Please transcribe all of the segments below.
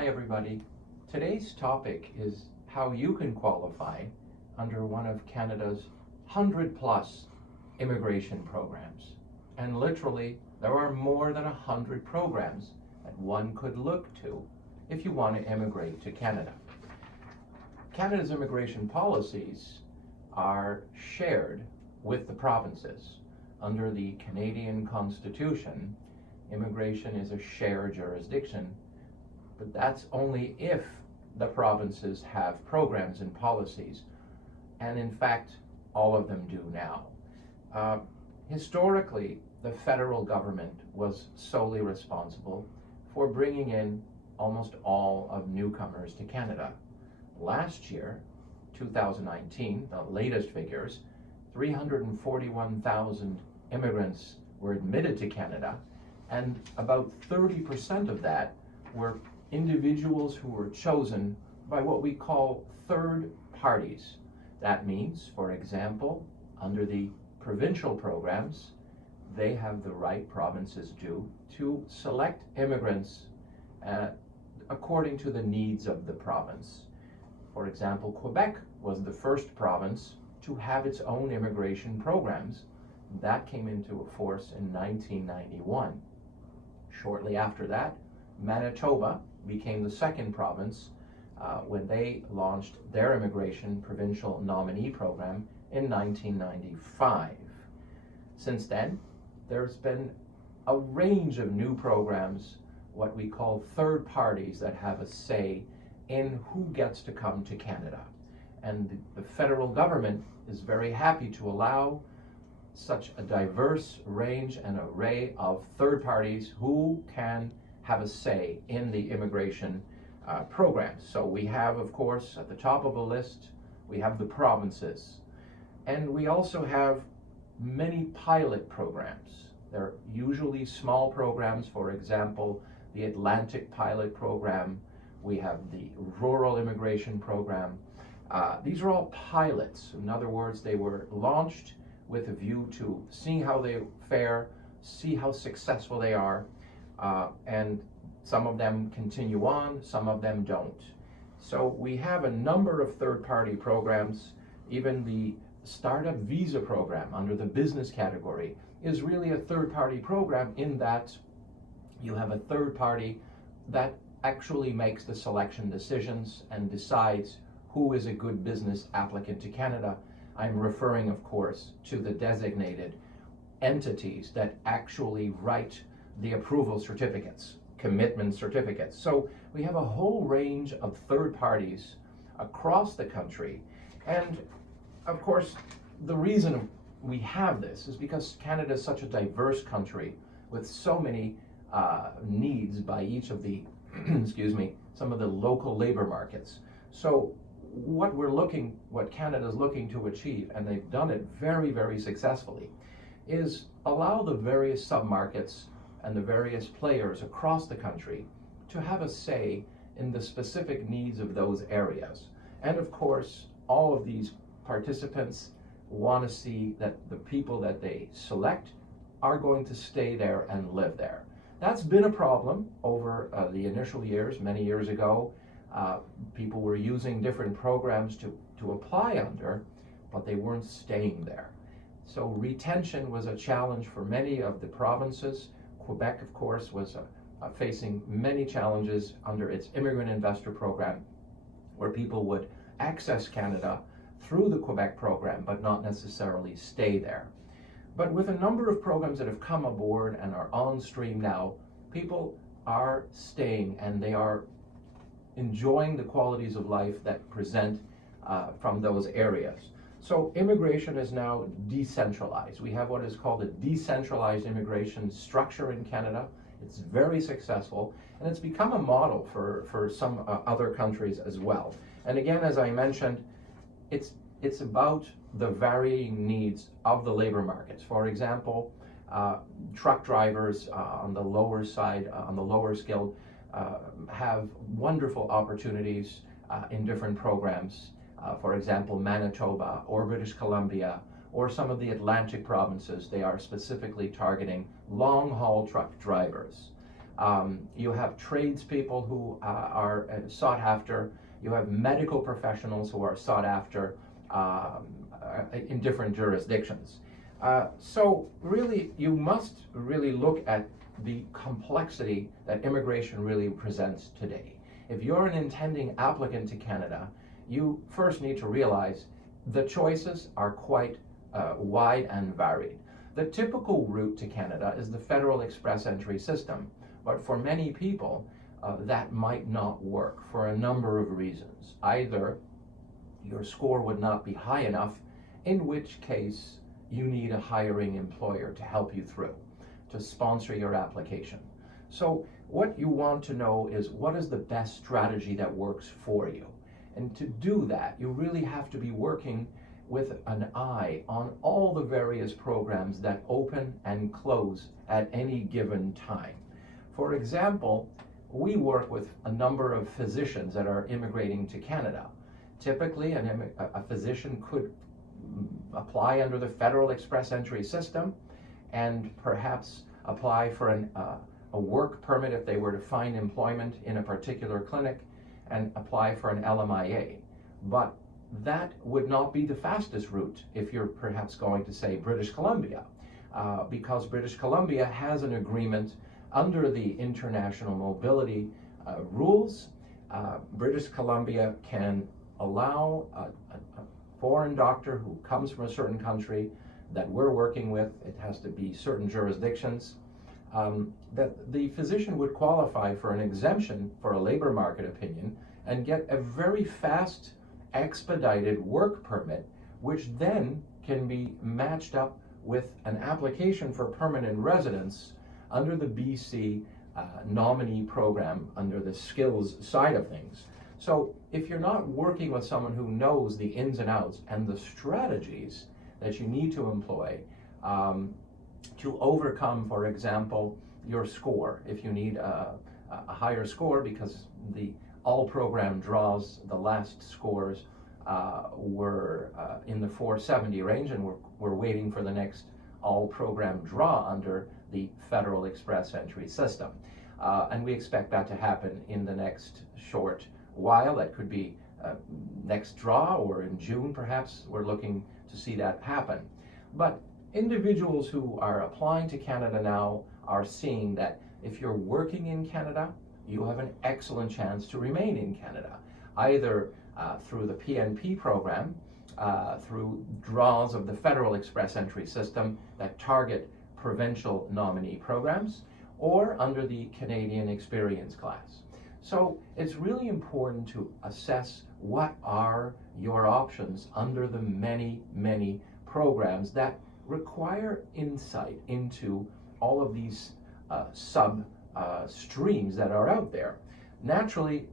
Hi everybody. Today's topic is how you can qualify under one of Canada's 100+ immigration programs. And literally, there are more than 100 programs that one could look to if you want to immigrate to Canada. Canada's immigration policies are shared with the provinces. Under the Canadian Constitution, immigration is a shared jurisdiction, but that's only if the provinces have programs and policies, and in fact, all of them do now. Historically, the federal government was solely responsible for bringing in almost all of newcomers to Canada. Last year, 2019, the latest figures, 341,000 immigrants were admitted to Canada, and about 30% of that were individuals who were chosen by what we call third parties. That means, for example, under the provincial programs, they have the right, provinces do, to select immigrants according to the needs of the province. For example, Quebec was the first province to have its own immigration programs. That came into force in 1991. Shortly after that, Manitoba became the second province when they launched their immigration provincial nominee program in 1995. Since then, there's been a range of new programs, what we call third parties, that have a say in who gets to come to Canada. And the federal government is very happy to allow such a diverse range and array of third parties who can have a say in the immigration programs. So we have, of course, at the top of the list, we have the provinces. And we also have many pilot programs. They're usually small programs. For example, the Atlantic Pilot Program. We have the Rural Immigration Program. These are all pilots. In other words, they were launched with a view to seeing how they fare, see how successful they are, and some of them continue on, some of them don't. So we have a number of third-party programs. Even the Startup Visa Program under the business category is really a third-party program, in that you have a third party that actually makes the selection decisions and decides who is a good business applicant to Canada. I'm referring, of course, to the designated entities that actually write the approval certificates, commitment certificates. So we have a whole range of third parties across the country. And of course, the reason we have this is because Canada is such a diverse country with so many needs by each of the, excuse me, some of the local labor markets. So what Canada's looking to achieve, and they've done it very, very successfully, is allow the various submarkets and the various players across the country to have a say in the specific needs of those areas. And of course, all of these participants want to see that the people that they select are going to stay there and live there. That's been a problem over the initial years. Many years ago, people were using different programs to apply under, but they weren't staying there. So retention was a challenge for many of the provinces. Quebec, of course, was facing many challenges under its immigrant investor program, where people would access Canada through the Quebec program, but not necessarily stay there. But with a number of programs that have come aboard and are on stream now, people are staying and they are enjoying the qualities of life that present from those areas. So immigration is now decentralized. We have what is called a decentralized immigration structure in Canada. It's very successful, and it's become a model for some other countries as well. And again, as I mentioned, it's about the varying needs of the labor markets. For example, truck drivers on the lower side, on the lower skilled, have wonderful opportunities in different programs. For example, Manitoba or British Columbia or some of the Atlantic provinces, they are specifically targeting long-haul truck drivers. You have tradespeople who are sought after. You have medical professionals who are sought after in different jurisdictions. So really, you must really look at the complexity that immigration really presents today. If you're an intending applicant to Canada, you first need to realize the choices are quite wide and varied. The typical route to Canada is the Federal Express Entry system, but for many people, that might not work for a number of reasons. Either your score would not be high enough, in which case you need a hiring employer to help you through, to sponsor your application. So what you want to know is, what is the best strategy that works for you? And to do that, you really have to be working with an eye on all the various programs that open and close at any given time. For example, we work with a number of physicians that are immigrating to Canada. Typically, a physician could apply under the Federal Express Entry system and perhaps apply for a work permit if they were to find employment in a particular clinic and apply for an LMIA. But that would not be the fastest route if you're perhaps going to, say, British Columbia, because British Columbia has an agreement under the international mobility rules. British Columbia can allow a foreign doctor who comes from a certain country that we're working with, it has to be certain jurisdictions, that the physician would qualify for an exemption for a labor market opinion and get a very fast, expedited work permit, which then can be matched up with an application for permanent residence under the BC nominee program under the skills side of things. So if you're not working with someone who knows the ins and outs and the strategies that you need to employ to overcome, for example, your score, if you need a higher score, because the all program draws, the last scores were in the 470 range, and we're waiting for the next all program draw under the Federal Express Entry system. And we expect that to happen in the next short while. That could be next draw or in June perhaps. We're looking to see that happen. But individuals who are applying to Canada now are seeing that if you're working in Canada, you have an excellent chance to remain in Canada, either through the PNP program, through draws of the Federal Express Entry system that target provincial nominee programs, or under the Canadian Experience class. So it's really important to assess what are your options under the many, many programs that require insight into all of these streams that are out there. Naturally,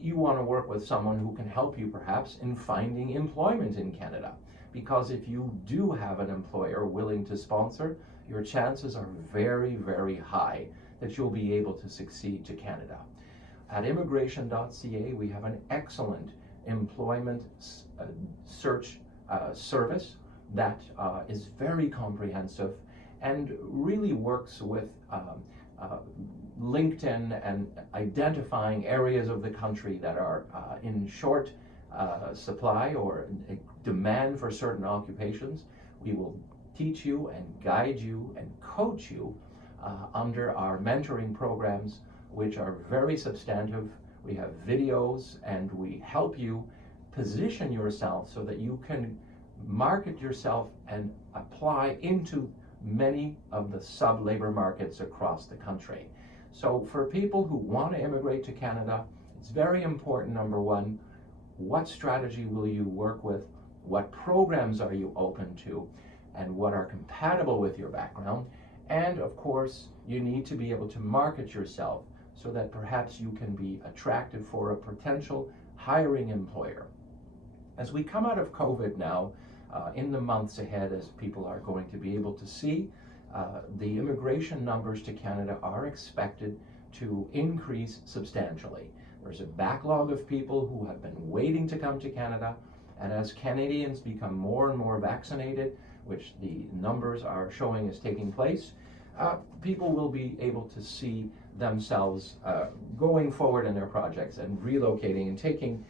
you want to work with someone who can help you perhaps in finding employment in Canada, because if you do have an employer willing to sponsor, your chances are very, very high that you'll be able to succeed to Canada. At immigration.ca, we have an excellent employment search service that is very comprehensive and really works with LinkedIn and identifying areas of the country that are in short supply or demand for certain occupations. We will teach you and guide you and coach you under our mentoring programs, which are very substantive. We have videos and we help you position yourself so that you can market yourself and apply into many of the sub-labor markets across the country. So for people who want to immigrate to Canada, it's very important, number one, what strategy will you work with? What programs are you open to? And what are compatible with your background? And of course, you need to be able to market yourself so that perhaps you can be attractive for a potential hiring employer. As we come out of COVID now, in the months ahead, as people are going to be able to see, the immigration numbers to Canada are expected to increase substantially. There's a backlog of people who have been waiting to come to Canada, and as Canadians become more and more vaccinated, which the numbers are showing is taking place, people will be able to see themselves going forward in their projects and relocating and taking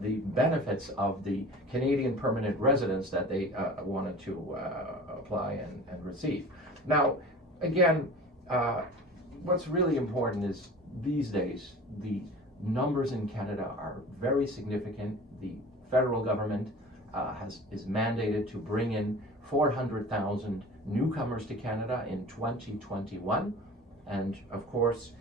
the benefits of the Canadian permanent residence that they wanted to apply and receive. Now, again, what's really important is these days the numbers in Canada are very significant. The federal government is mandated to bring in 400,000 newcomers to Canada in 2021, and of course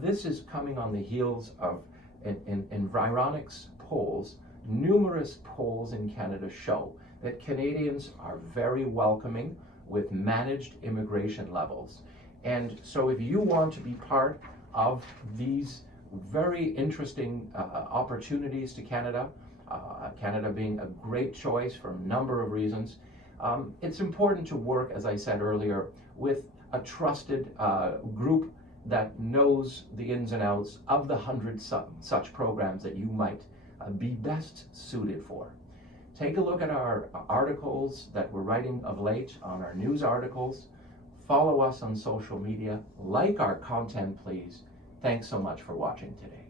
this is coming on the heels of in Environics polls. Numerous polls in Canada show that Canadians are very welcoming with managed immigration levels. And so if you want to be part of these very interesting opportunities to Canada, Canada being a great choice for a number of reasons, it's important to work, as I said earlier, with a trusted group that knows the ins and outs of the 100 such programs that you might be best suited for. Take a look at our articles that we're writing of late, on our news articles. Follow us on social media. Like our content, please. Thanks so much for watching today.